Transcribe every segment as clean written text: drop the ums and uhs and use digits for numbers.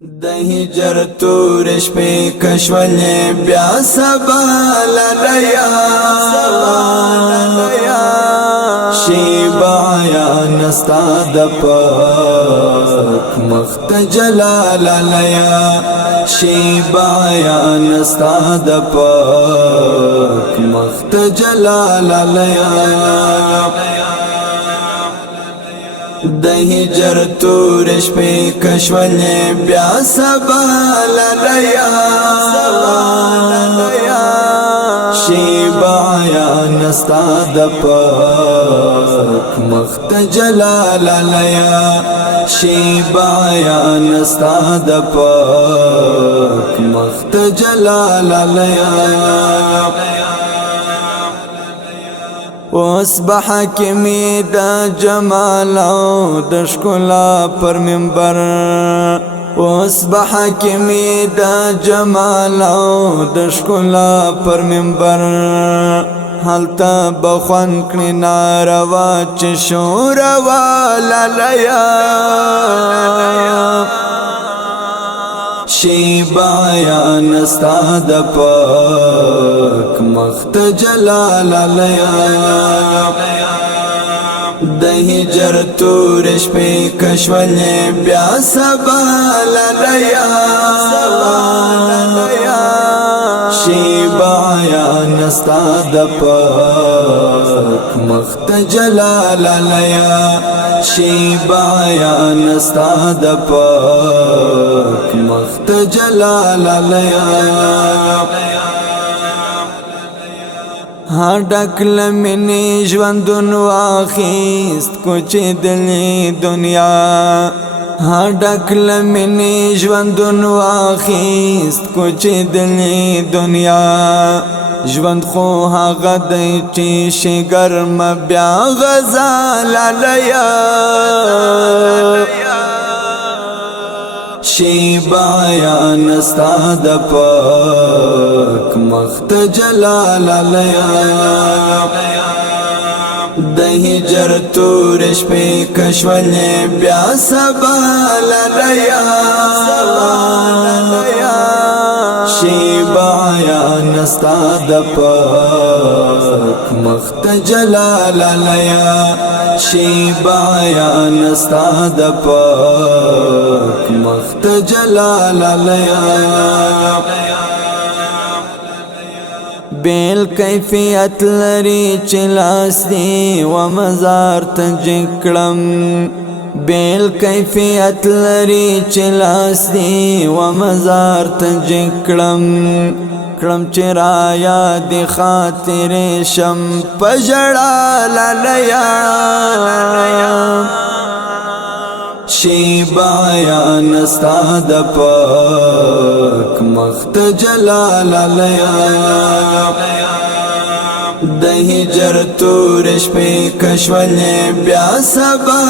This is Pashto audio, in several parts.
د هجر تور شپې کشولې بیا سبا للیا شیبا یا نستا د پاک مخت جلال لیا شیبا یا نستا د پاک مخت جلال لیا د هجر تور شپې کشولې بیا سبا للیا شیبا یا نستا د پاک مخت جلال لیا شیبا یا نستا د پاک مخت جلال لیا واصبح حکمی دا جمال او د ښکلا پر منبر واصبح حکمی دا جمال او د ښکلا پر منبر حالتا بخوان کړي ناروا چې شوروا للیا شیبا یا نستا د پاک مخت جلال لیا د هجر تور شپې کشولې بیا سبا للیا شیبا یا نستا د پاک مخت جلال لیا شیبا یا نستا د پاک مخت جلال لیا ډک لمنې ژوندون واخیست کوچېدلې دنیا ډک لمنې ژوندون واخیست کوچېدلې دنیا ژوند خو هغه دی چې شي ګرم بیا غزال لیا شیبا یا نستا د پاک مخت جلال لیا د هجر تور شپې کشولې بیا سبا للیا شیبا یا نستا د پاک مخت جلال لیا شیبا یا نستا د پاک مخت جلال لیا بیل کیفیت لري چې لاس دی و مزار ته جکړم بیل کیفیت لري چې لاس دی و مزار ته جکړم کړم چې را یاد خاطرې شم په ژړا للیا شیبا یا نستا د پاک مخت جلال لیا د هجر تور شپې کشولې بیا سبا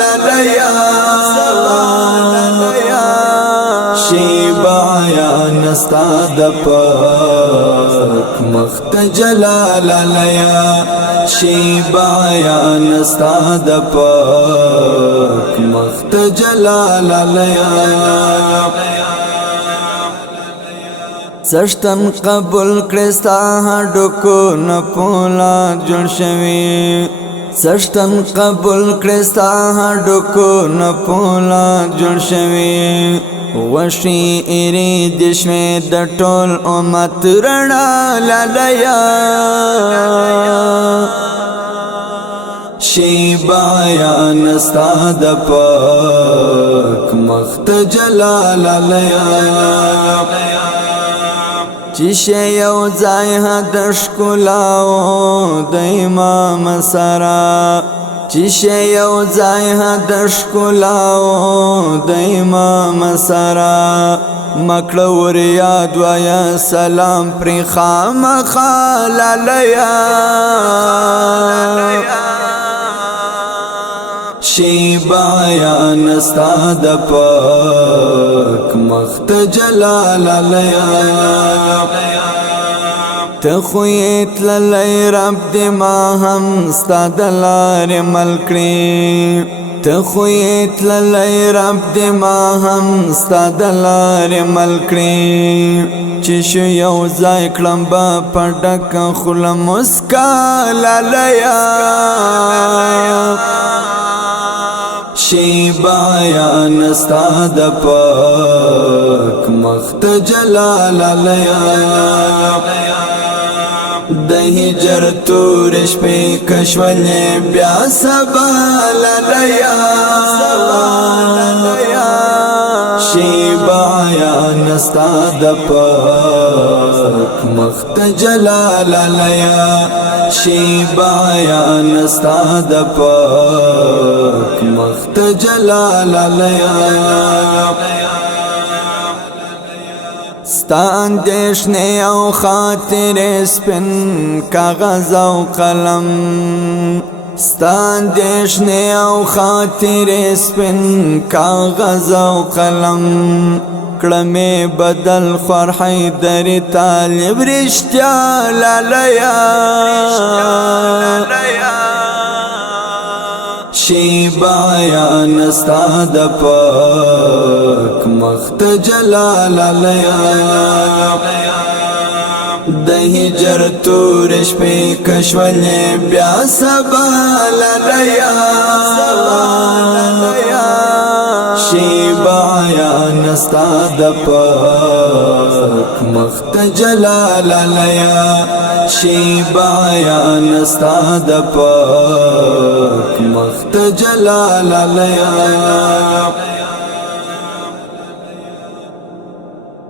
للیا شیبا یا نستا د پاک مخت جلال لیا شیبا یا نستا د پاک مخت جلال لیا سشتن قبول کړستا هډکو نه پولا جوړ شوی سشتن قبول کړستا هډکو نه پولا جوړ شوی وشي ایری دشمه د ټول امت رڼا للیا شیبا یا نستا د پاک مخت جلال لیا چې یو ځای د ښکلاو د امام سره چې یو ځای د ښکلاو د امام سره مکړه ور یاد وایا سلام پرې خامخا للیا شیبا یا نستا د پاک مخت جلال لیا ته خو یې تللی رب دې ما هم ستا د لارې مل کړي تخویت للی رب دی ما هم ستا دلار ملکړي چې شو یو ځای کړم با پډک خل مسکا للیا شی بیان ستا د پاک مخت جلال للیا د هجر تور شپې کشولې بیا سبا للیا شی بیان ستا د پاک مخت جلال للیا شی بیان ستا د پاک مخت جلال للیا ستا اندیشنی او خاطر سپن کاغذ او قلم ستا اندیشنی او خاطر سپن کاغذ او قلم کړمې بدل خور حیدر طالب رشتیا للیا شی بیان ستا د پاک مخت جلال للیا د هجر تور شپې کشولې بیا سبا للیا شی بیان ستا د پاک مخت جلال للیا شی بیان ستا د پاک مخت جلال للیا